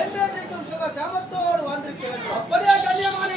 என்றென்றைக்கும் சுக சாமத்தோடு வாழ்ந்திருக்க வேண்டும். அப்படியே கண்ணியமான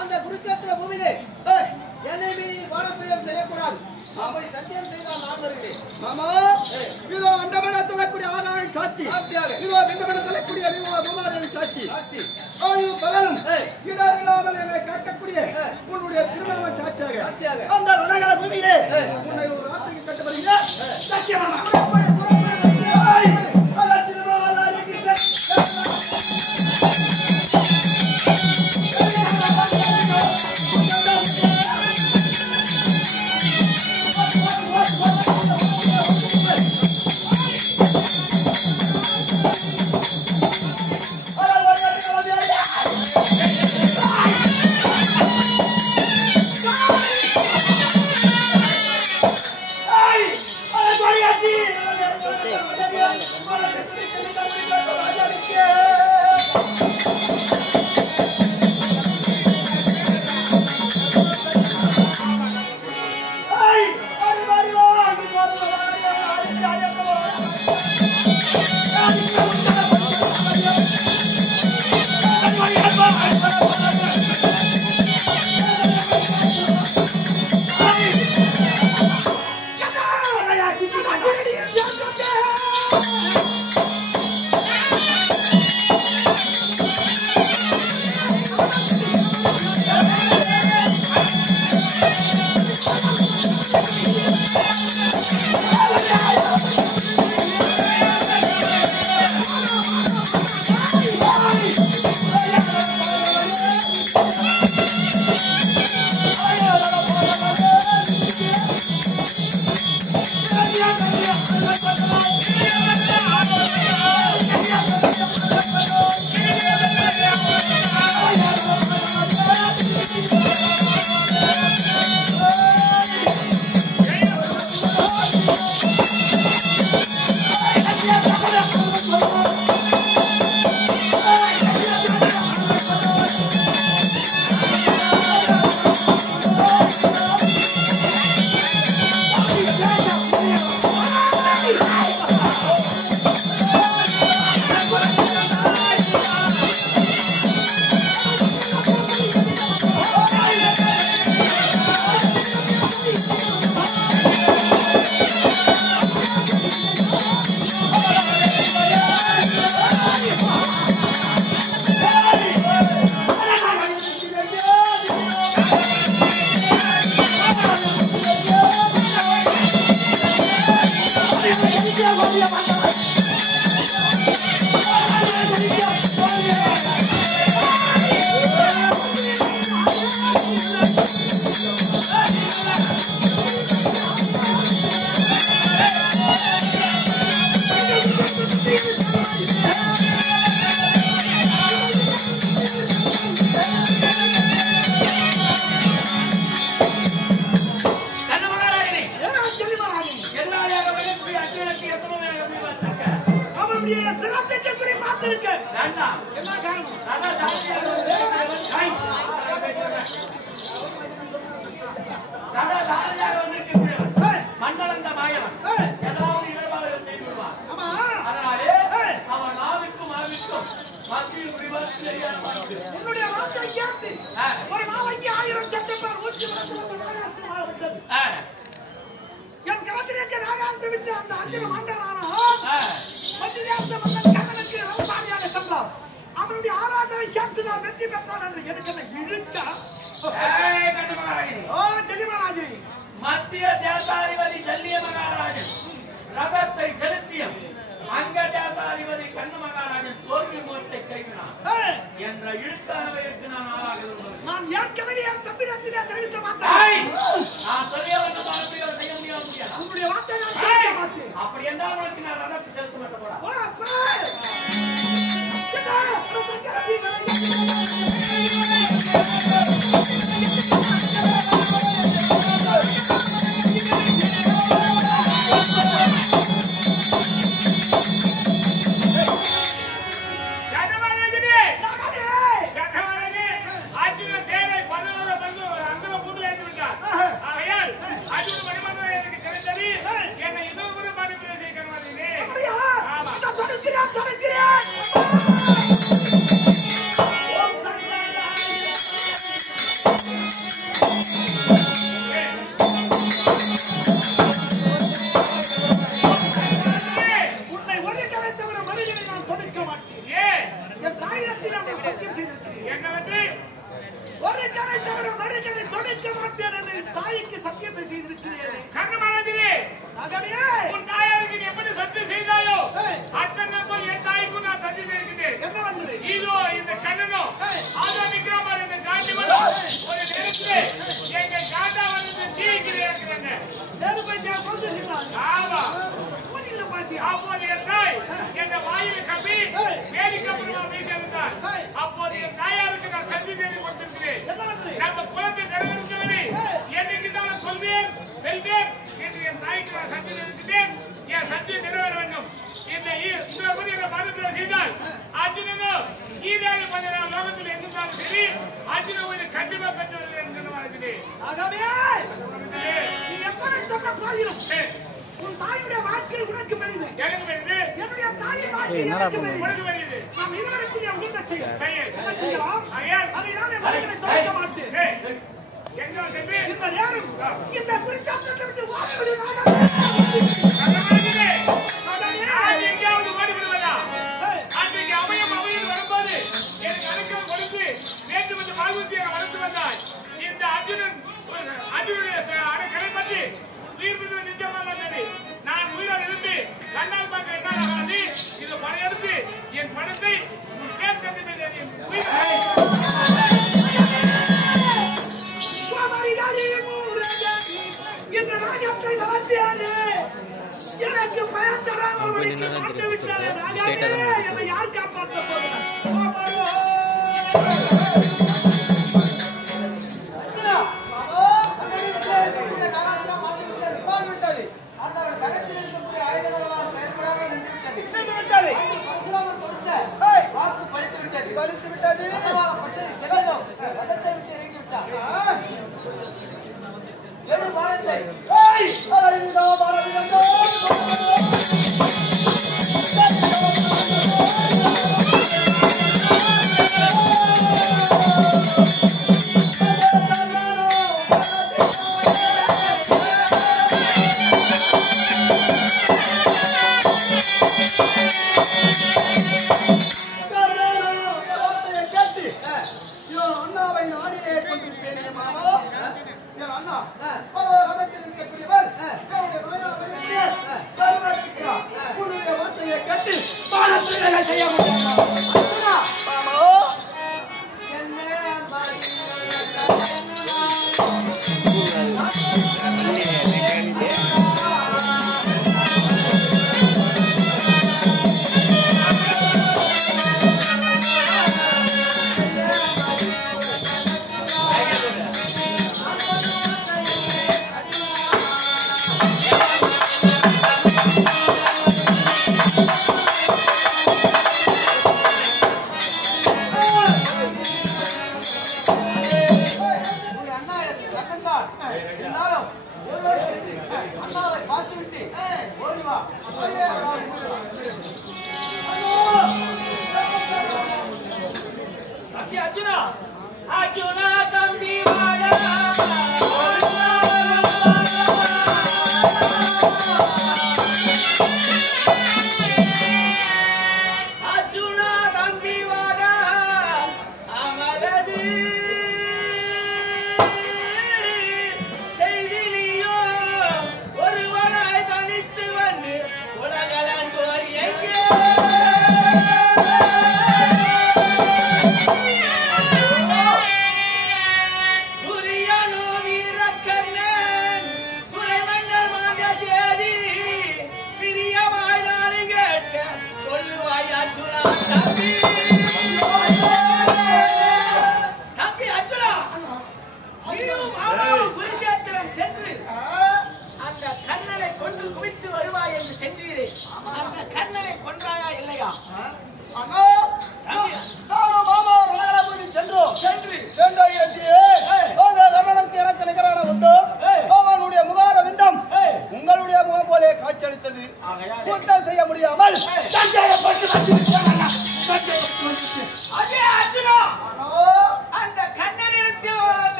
அந்த குருச்சேத்திர பூமியிலே என்னை மீறி வானப்பிரியம் செய்யக்கூடாது. அப்படி சத்தியம் செய்தால் நான் வருகிறேன். மாமா, இதோ அண்டமனத்தில் கூடிய ஆகாயம் சாட்சி, இதோ கண்டமனத்தில் கூடிய பூமாதேவி சாட்சி, ஆயுள் பலனும் இடரில்லாமல் என்னை காக்கக்கூடிய உன்னுடைய திருமணம் சாட்சியாக அந்த ரணகல பூமியிலே உன்னை ஒரு ராத்திரிக்கு கட்டுப்படுகிறேன். சத்தியமாமா விட்டது. என் கரத்திற்கு நாகாந்து விட்டு அந்த அஞ்சன மாண்டாரானா மத்தியாந்த மன்னன் கண்ணனுக்கு ரவுசாரியாக சென்றார். அவனுடைய ஆராதனை கேட்டு நான் வெற்றி பெற்றான் என்று எனக்கு அந்த இழுக்கா ஜெல்லிமகாராஜன் மத்திய தேசாதிபதி ஜல்லிய மகாராஜன் ரதத்தை செலுத்தியும் அங்க தேசாதிபதி கண்ணு மகாராஜன் தோல்வி முகத்தை கைவினான் என்ற இழுக்கானவைக்கு நான் ஆளாக நான் ஏற்கனவே என் தம்பிடத்திலே தெரிவித்த மாட்டேன். நான் சொல்லிய வந்த வார்த்தைகளை செய்ய முடியாது. உங்களுடைய வார்த்தை நான் கேட்க மாட்டேன். அப்படி என்றால் உனக்கு நான் ரதத்தை செலுத்த மாட்டேன். Arjuna, Arjuna, Tambi Vada.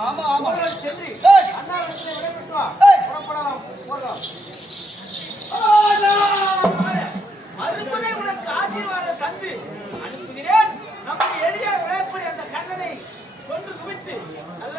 ஆமா ஆமா சென்று அண்ணா இடத்துல விடைபெற்று வா புறப்படலாம் போகலாம் மறுமுறை உனக்கு ஆசீர்வாதம் தந்து அனுப்புகிறேன். நம்முடைய எதிரியாக விளையாடக்கூடிய அந்த கண்ணனை கொண்டு குவித்து நல்ல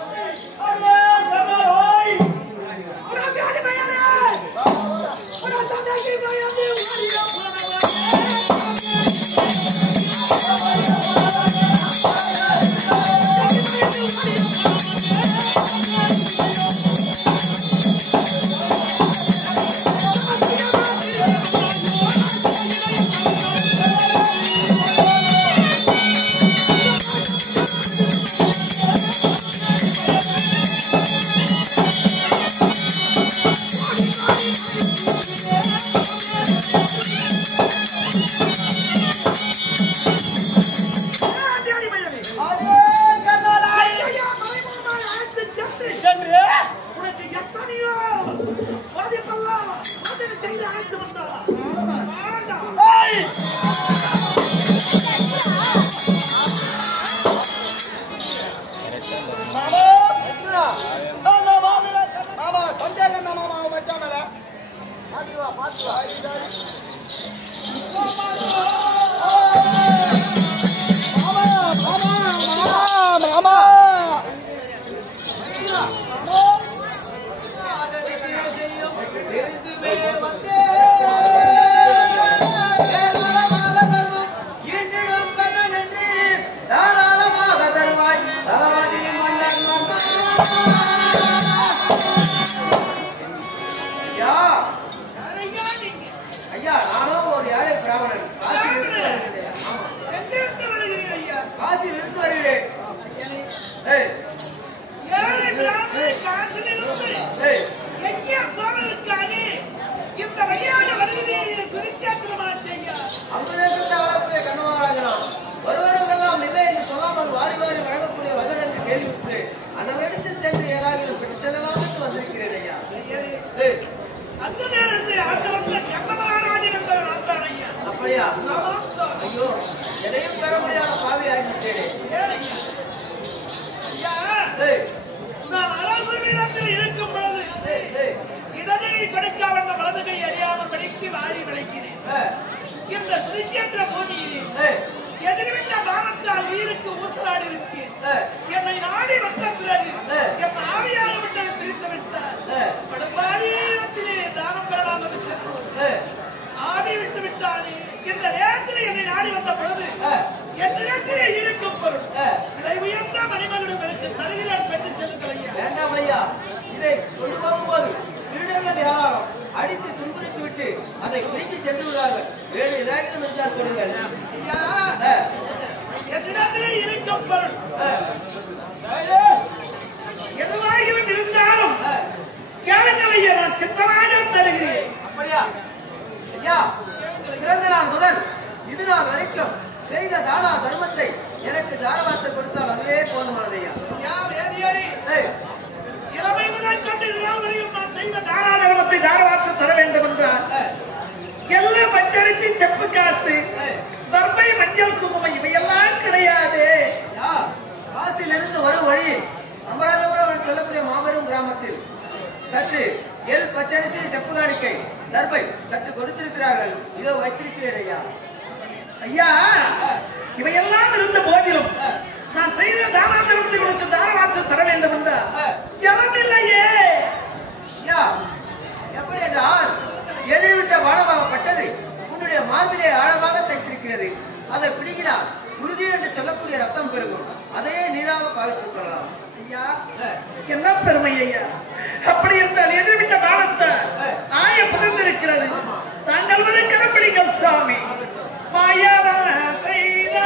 ஐயோ எதையும் பெற முடியாத பாவி ஆகிவிட்டேனே. இருக்கும் பொழுது இடதுகை கொடுக்காம அந்த வலதுகை அறியாமல் படித்து வாரி விளைக்கிறேன். இந்த திருச்சேத்திர பூமியிலே எதிர்விட்ட பானத்தால் உயிருக்கு ஊசலாடி இருக்கு. என்னை நாடி வந்த பிறகு என் ஆவியாக விட்டதை பிரித்து விட்டார். படுபாடியிலே தானம் பெறலாம் என்று சொன்னோம். ஆவி விட்டு விட்டானே. இந்த நேரத்தில் என்னை நாடி வந்த பொழுது என் இடத்திலே இருக்கும் பொருள் விலை உயர்ந்த மணிமகளிடம் எனக்கு தருகிறார் பெற்று செல்லுங்கள். வேண்டாம் ஐயா, இதை கொண்டு போகும்போது திருடர்கள் யாரும் அடித்து துன்புறுத்தி விட்டு அதை பிடித்து சென்று விடுவார்கள். வேறு ஏதாவது இருந்தால் கொடுங்கள். என்னிடத்திலே இருக்கும் பொருள் எதுவாகிலும் இருந்தாலும் கேளுங்கள் ஐயா, நான் சித்தமாக தருகிறேன். அப்படியா ஐயா, பிறந்த நாள் முதல் இது நாள் வரைக்கும் செய்த தானா தர்மத்தை எனக்கு தாரவார்த்தை கொடுத்தால் அதுவே போதுமானது ஐயா. இளமை முதல் கொண்டு இதனால் வரையும் நான் செய்த தானா தர்மத்தை தாரவார்த்தை தர வேண்டும் என்றால் எல்லாம் பச்சரிசி செப்பு காசு தர்மை மஞ்சள் குங்குமம் இவையெல்லாம் கிடையாது. காசிலிருந்து வரும் வழியில் அமராஜபுரம் சொல்லக்கூடிய மாபெரும் கிராமத்தில் சற்று எல் பச்சரிசி செப்பு காணிக்கை தர்மை சற்று கொடுத்திருக்கிறார்கள். இதோ வைத்திருக்கிறேன் ஐயா. ஐயா, இவையெல்லாம் இருந்த போதிலும் நான் செய்த தானா தர்மத்தை கொடுத்து தாரவார்த்தை தர வேண்டும் என்றால் எவனில்லையே. ஐயா, எப்படி என்றால் எதிர்விட்ட வானமாகப்பட்டது உன்னுடைய மார்பிலே ஆழமாக தைத்திருக்கிறது. அதை பிடிக்கினால் உறுதி என்று சொல்லக்கூடிய ரத்தம் பெருகும். அதையே நீராக பார்த்துக் கொள்ளலாம். ஐயா, என்ன பெருமை ஐயா. அப்படி என்றால் எதிர்விட்ட பானத்தை ஆய புகழ்ந்திருக்கிறது. தாங்கள் ஒரு கிடப்பிடிங்கள் சுவாமி. மாயவன செய்த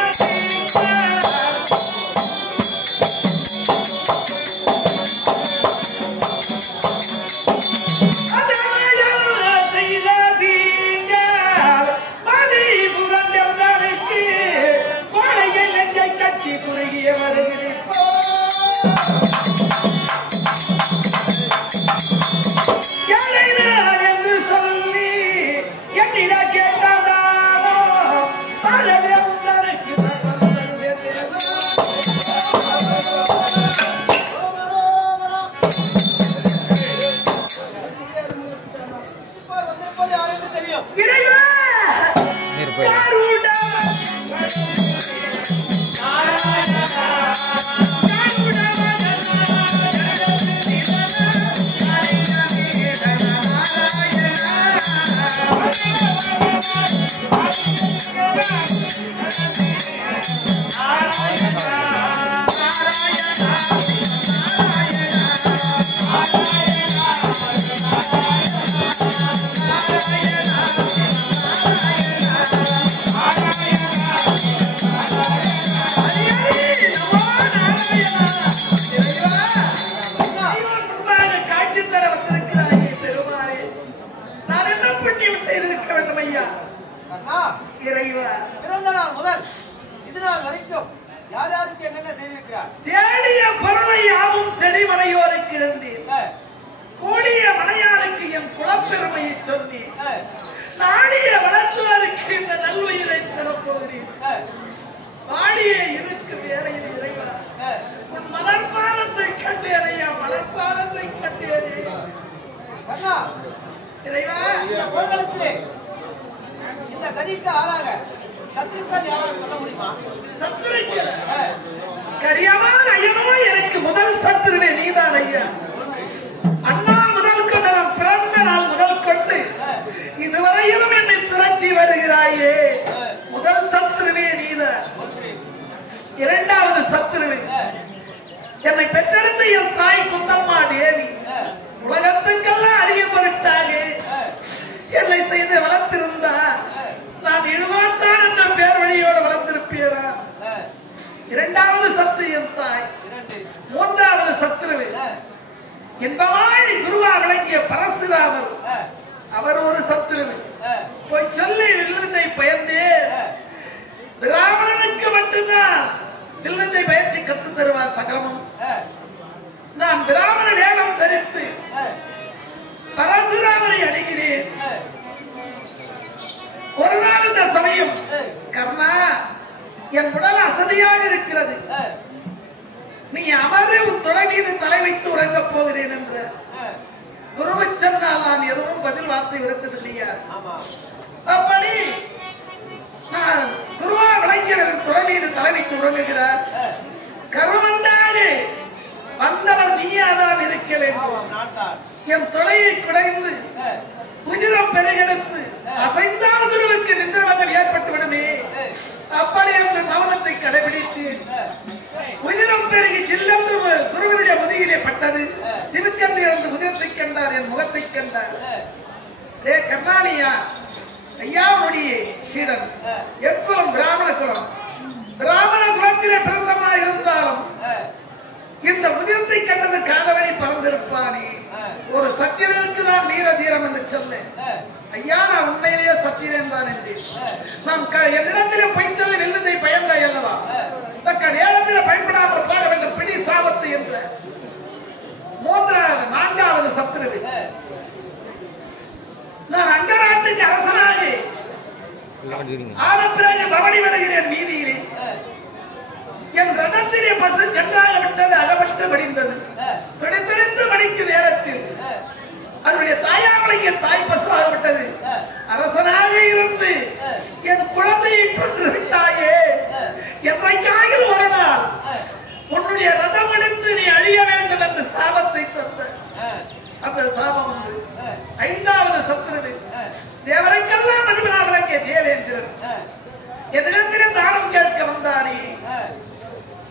என்று சொல்லி என்னிட கேட்டதானோ இறைவா பிறந்த நாள் முதல் இது நாள் வரைக்கும் யார் யாருக்கு என்னென்ன செய்திருக்கிறார்? தேடிய பொருளை யாவும் செடிமலையோருக்கு இருந்தேன். கூடிய மலையாருக்கு என் குலப்பெருமையை சொன்னேன். நாடிய வளர்த்துவருக்கு இந்த நல்வயிரை தரப்போகிறேன். வாடிய இருக்கு வேலையில் இறைவா உன் மலர்பாதத்தை கண்டேனையா, மலர்பாதத்தை கண்டேனே அண்ணா, இறைவா. இந்த போர்க்களத்திலே இந்த கதிக்கு ஆளாக சத்துருக்கள் யாராவது சொல்ல முடியுமா? சத்துருக்கள் கரியமான ஐயனோ எனக்கு முதல் சத்துருவே நீதான் ஐயா. அண்ணா முதல் கொண்டு நான் பிறந்த நாள் முதல் கொண்டு இதுவரையிலும் என்னை துரத்தி வருகிறாயே. முதல் சத்துருவே நீதான். இரண்டாவது சத்துருவே என்னை பெற்றெடுத்த என் தாய் குந்தம்மா தேவி உலகத்துக்கெல்லாம் அறிய பொருட்டாக என்னை செய்து வளர்த்திருந்தார். நான் இழுவாத்தான் என்ற பேர் வழியோடு வளர்த்திருப்பீரா? இரண்டாவது சத்து என் தாய். மூன்றாவது சத்துருவே என்பவாய் குருவா விளங்கிய பரசுராமர், அவர் ஒரு சத்துருவே. போய் சொல்லி வில்வித்தை பயந்தே பிராமணனுக்கு மட்டும்தான் வில்வித்தை பயிற்சி கற்று தருவார் சகலமும். நான் பிராமண வேடம் தரித்து பரசுராமரை அடைகிறேன். ஒரு நாள் இந்த சமயம் கர்ணா என் உடல் அசதியாக இருக்கிறது, நீ அமர்ந்து உன் தொடை மீது தலை வைத்து உறங்கப் போகிறேன் என்ற குருவை சொன்னால் நான் எதுவும் பதில் வார்த்தை உரைத்ததில்லையா? அப்படி நான் குருவா விளங்கியவரின் தொடை மீது தலை வைத்து உறங்குகிறார். கருமண்டானே வந்தவர் நீயாதான் இருக்க வேண்டும். என் தொடையை குடைந்து உதிரம் பெருகெடுத்து அசைந்தால் குருவுக்கு நிந்திரவங்கள் ஏற்பட்டு விடுமே. அப்படி என்று மௌனத்தை கடைபிடித்து உதிரம் பெருகி ஜில்லென்று குருவினுடைய முதுகிலே பட்டது. சிவக்கன்று இழந்து உதிரத்தை கண்டார், என் முகத்தை கண்டார். ஏ கர்ணானியா ஐயா மொழியே சீடன், எக்குலம் பிராமண குலம். பிராமண குலத்திலே பிறந்தவனா இருந்தாலும் இந்த உதிரத்தை கண்டது காதவனை பறந்திருப்பானே. ஒரு சத்தியனுக்கு தான் வீர தீரம் என்று சொல்ல ஐயா, நான் உண்மையிலேயே சத்தியன் தான் என்றேன். நாம் என்னிடத்திலே பொய் சொல்ல வெல்வதை பயந்தாய் அல்லவா? தக்க நேரத்தில் பயன்படாமல் பாட வேண்டும் பிடி சாபத்து என்ற மூன்றாவது நான்காவது சத்துருவி. நான் அங்கராட்டுக்கு அரசனாகி ஆனப்பிறகு பவனி வருகிறேன் வீதியிலே. என் ரதத்திலே பசு கன்றாக விட்டது, அகப்பட்டு படிந்தது. துடித்துடித்து படிக்கும் நேரத்தில் அதனுடைய தாயாவளைக்கு தாய் பசுவாக விட்டது. அரசனாக இருந்து என் குழந்தையை கொன்று விட்டாயே, என்றைக்காக ஒரு நாள் உன்னுடைய ரதம் எடுத்து நீ அழிய வேண்டும் என்று சாபத்தை தந்த அந்த சாபம் உண்டு. ஐந்தாவது சத்துருவி தேவரைக்கெல்லாம் மதிமனா விளக்கிய தேவேந்திரன் என்னிடத்திலே தானம் கேட்க வந்தானே.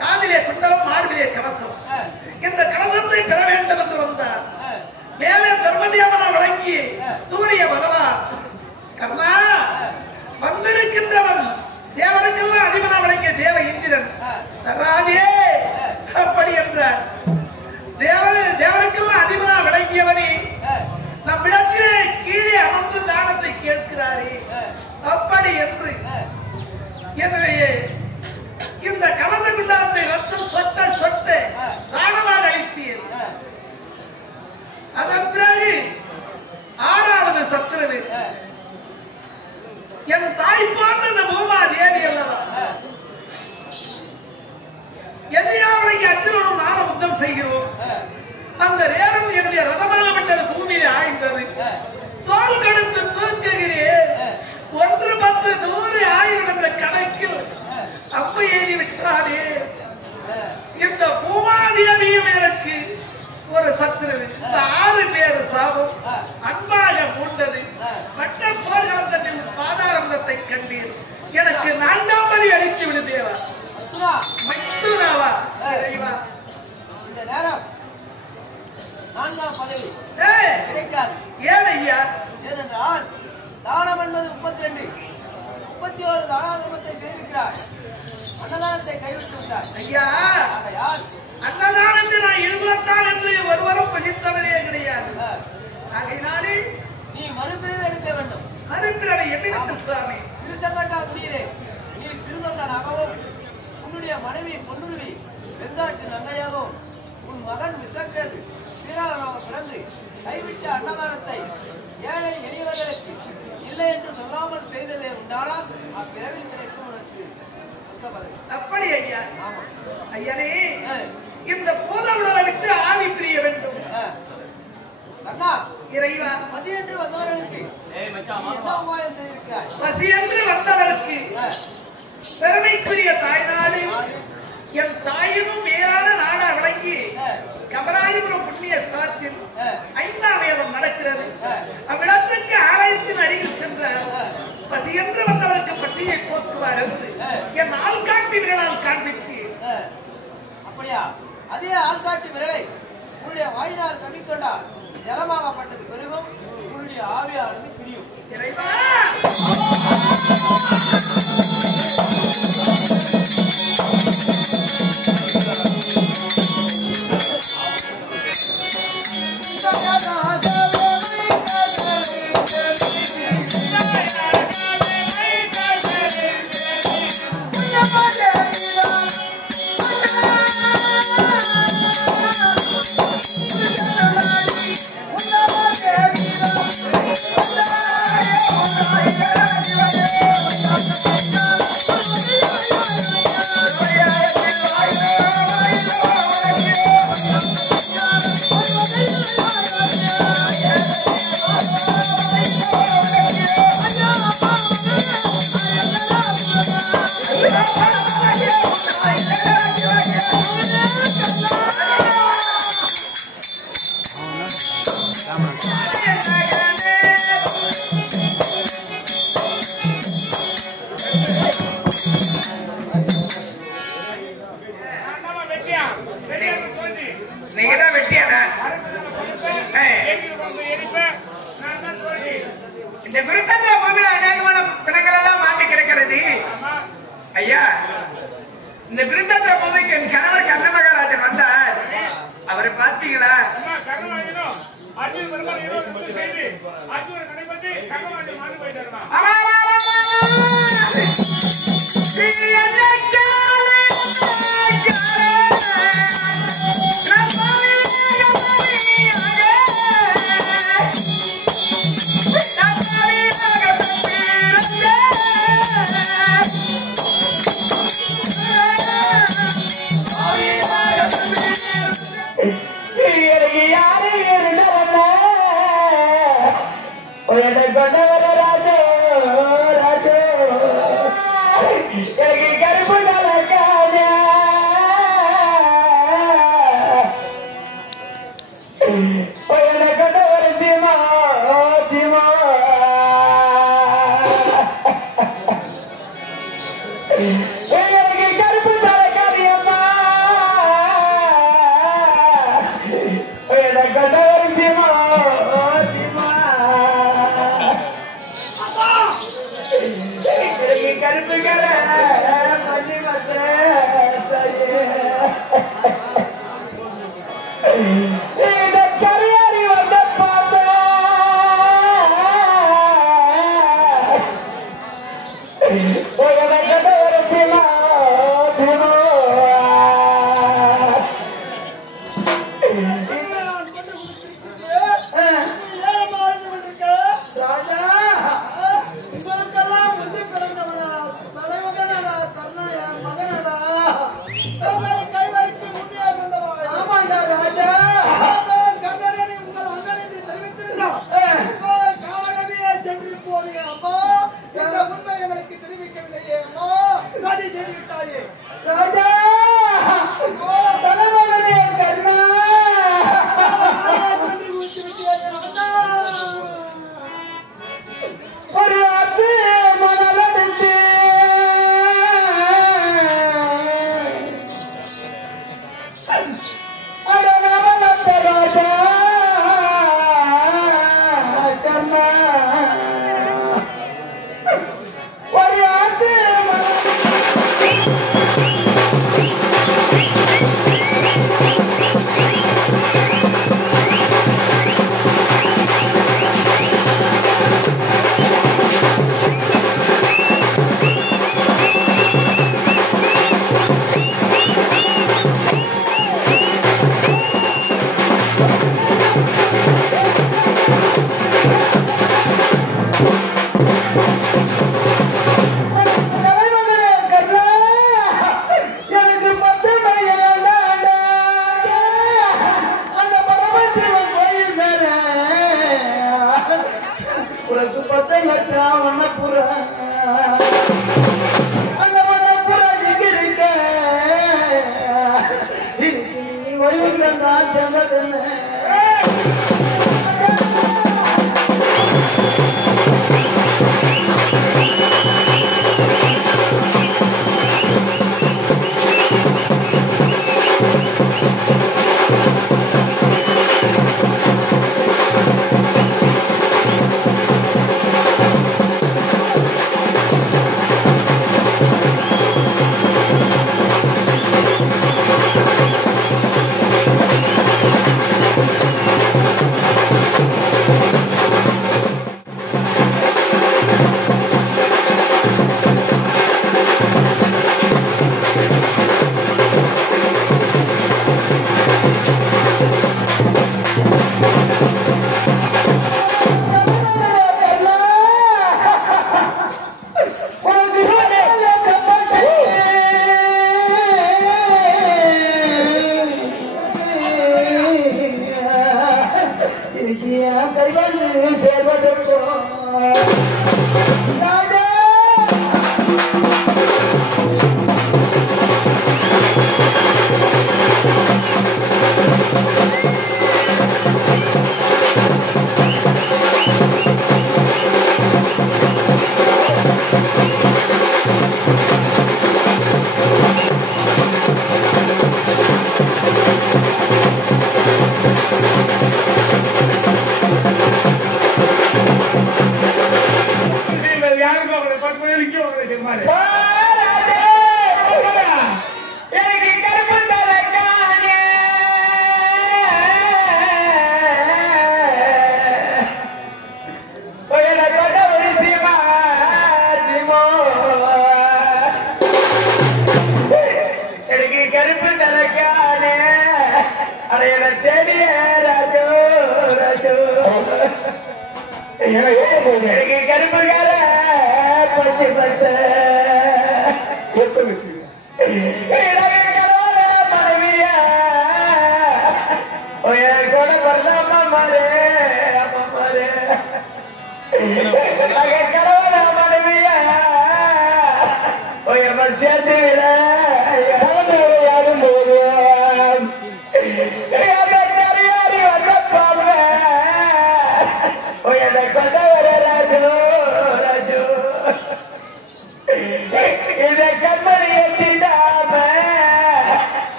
காதிலே குண்டலம், மார்பிலே கவசம். இந்த கவசத்தை பெற வேண்டும் என்று வந்தார். மேலே தர்மதேவனா வழங்கி சூரிய பகவான் கர்ணா வந்திருக்கின்றவன் தேவனுக்கெல்லாம் அதிபனா வழங்கிய தேவ இந்திரன் தராதே அப்படி என்றார். தேவனுக்கெல்லாம் அதிபனா விளங்கியவனே நம்மிடத்திலே கீழே அமர்ந்து தானத்தை கேட்கிறாரே. அப்படி என்று என்னுடைய இந்த கவச குண்டலத்தை ரத்தம் சொட்ட சொட்ட தானமாக அளித்தீர். அதன் பிறகு ஆறாவது சத்துருவு என் தாய் பார்த்த இந்த பூமா தேவி அல்லவா, எதிரியாவளைக்கு அர்ஜுனனும் நானும் யுத்தம் செய்கிறோம். அந்த நேரம் என்னுடைய ரதமாகப்பட்டது பூமியிலே ஆழ்ந்தது. தோல் கடுத்து தூக்குகிறேன். 1, 10, 100, 1000 என்ற கணக்கில் அப்ப ஏறி விட்டானே. இந்த பூமாதேவியும் எனக்கு ஒரு சத்துருவு. இந்த 6 பேர் சாபம் அன்பாக மூண்டது. மற்ற போர்க்காலத்தை பாதாரந்தத்தை கண்டீர். எனக்கு 4ஆம் பதி அளித்து விடு தேவா. இந்த நேரம் 4ஆம் பதவி கிடைக்காது. ஏன் ஐயா? ஏனென்றால் தானம் என்பது 32, 31 தானாதர்மத்தை செய்திருக்கிறார். அன்னதானத்தை கைவிட்டு விட்டார். ஐயா யார் அன்னதானத்தை நான் எழுதுவத்தான் என்று ஒருவரும் பசித்தவரே கிடையாது. ஆகையினாலே நீ மறுபிரிவு எடுக்க வேண்டும். மறுபிறவை எவ்விடத்தில் சுவாமி? திருசங்கட்டா குடியிலே நீ சிறுதொண்டனாகவும் உன்னுடைய மனைவி பொன்னுருவி வெங்காட்டு நங்கையாகவும் உன் மகன் விசக்கது சீராளனாக பிறந்து கைவிட்ட அன்னதானத்தை ஏழை எளியவர்களுக்கு இல்லை என்று சொல்லாமல் செய்ததே உண்டானால் அப்பிறவில் கிடைக்கும் உனக்கு அப்படி ஐயா ஐயனே இந்த பூத உடலை விட்டு ஆவி பிரிய வேண்டும் அண்ணா இறைவா பசி என்று வந்தவர்களுக்கு என்ன உபாயம் செய்திருக்கிறாய்? பசி என்று வந்தவருக்கு பெருமைக்குரிய தாய்நாடு என் தாயினும் மேலான நாடா விளங்கி கமராயபுரம் புண்ணிய ஸ்தலத்தில் 5ஆம் வேதம் நடக்கிறது. அவ்விடத்துக்கு ஆலயத்தின் அருகில் சென்ற பசி என்று வந்தவருக்கு பசியை போக்குவார் என்று என் ஆள்காட்டி விரலால் காண்பித்து அப்படியா? அதே ஆள்காட்டி விரலை உன்னுடைய வாயினால் கவிக்கொண்டால் ஜலமாகப்பட்டது பெருகும், உன்னுடைய ஆவியானது பிரியும். இறைவா இந்த விருத்தத்துல பூமியில அநேகமான பிணங்கள் எல்லாம் மாட்டி கிடக்கிறது ஐயா. இந்த விருத்தத்துல பூமிக்கு என் கணவர் கண்ணமகாராஜன் வந்தார். அவரை பார்த்தீங்களா?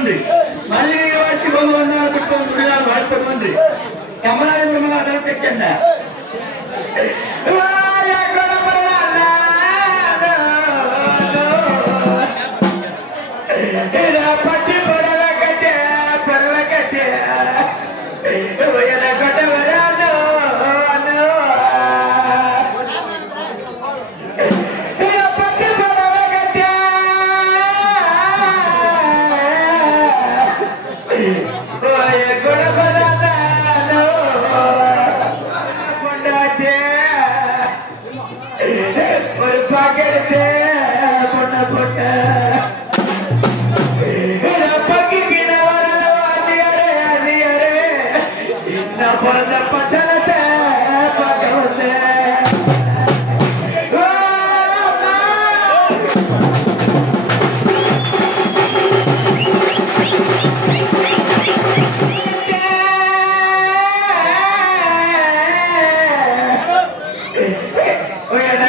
ஒன்று மல்லிகை வாட்சி கொண்டு வந்தால் திட்டம் முடியால் வாழ்த்தம் ஒன்று கமலாயந்திரமாக அதற்கு சென்ற பட்டி படவை கட்ட பறவை கட்ட கொண்ட வரானோ பட்டி படவை கட்ட கொடபரானோ கொண்டாட்டே ஒரு பாக்கெடுத்து பொண்ண போட்ட பிறந்த பட்டணத்தை பார்க்க வந்தேன்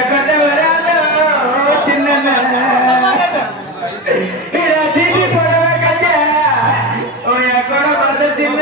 கொண்ட வரானோ சின்ன சீட்டி போடவே கல்யா கூட பார்த்த சின்ன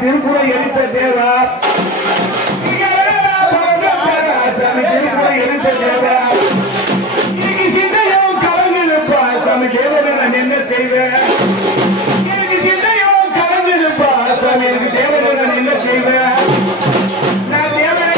திருக்குற எரித்த தேவா எரித்த தேவா இன்னைக்கு சிந்தையும் கலந்து இருப்பா சாமி தேவனை நான் என்ன செய்வேன் எனக்கு சிந்தையும் கலந்து இருப்பா சாமி எனக்கு தேவனை நான் என்ன செய்வேன் நான் தேவனை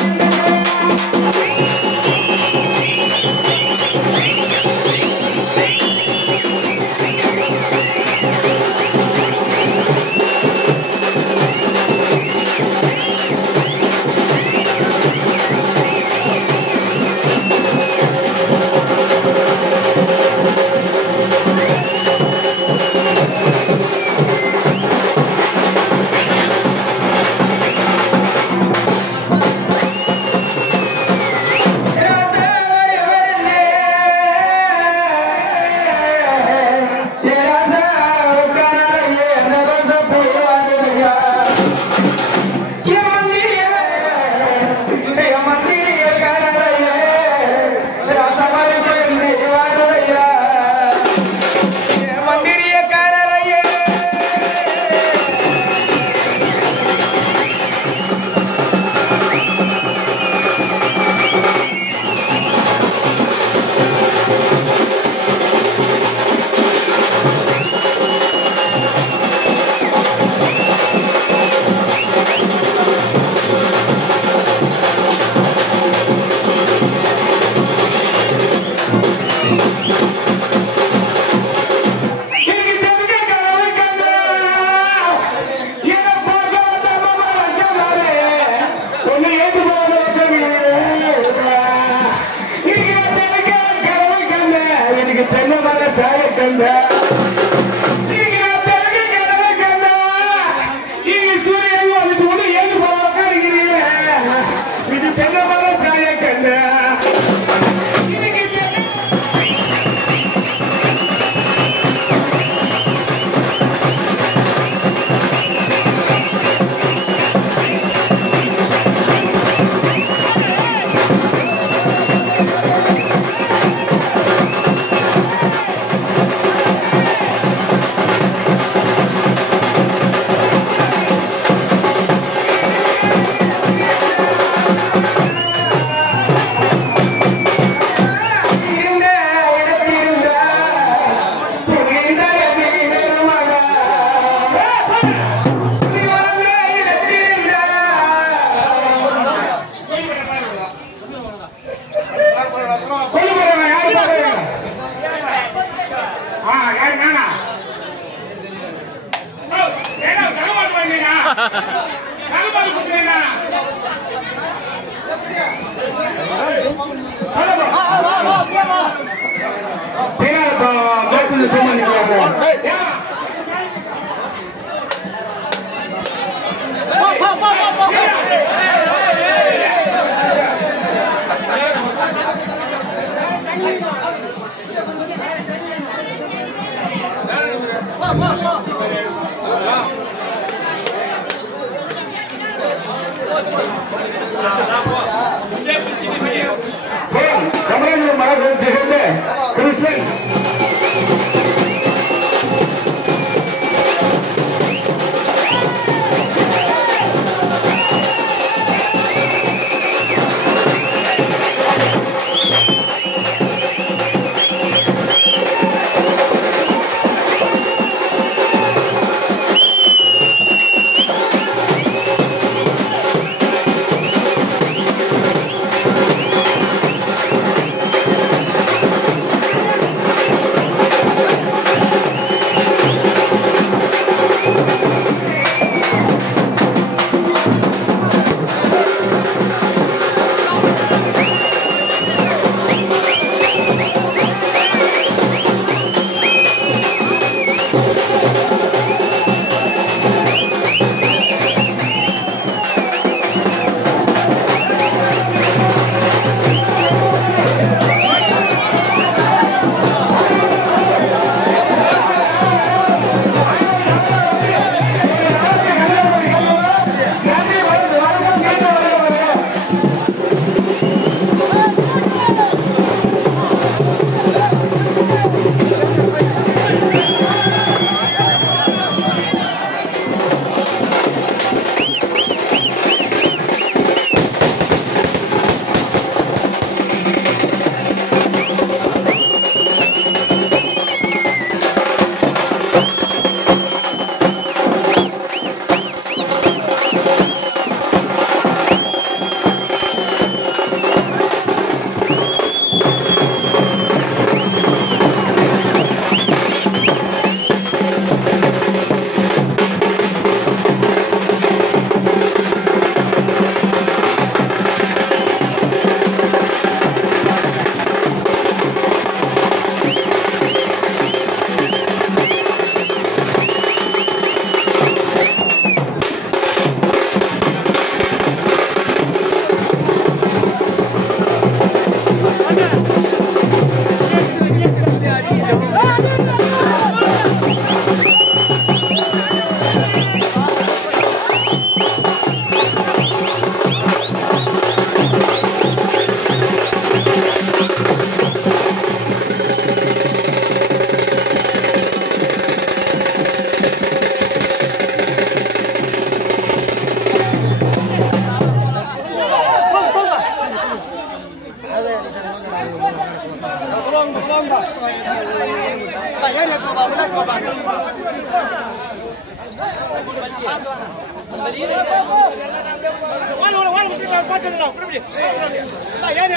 ஏன்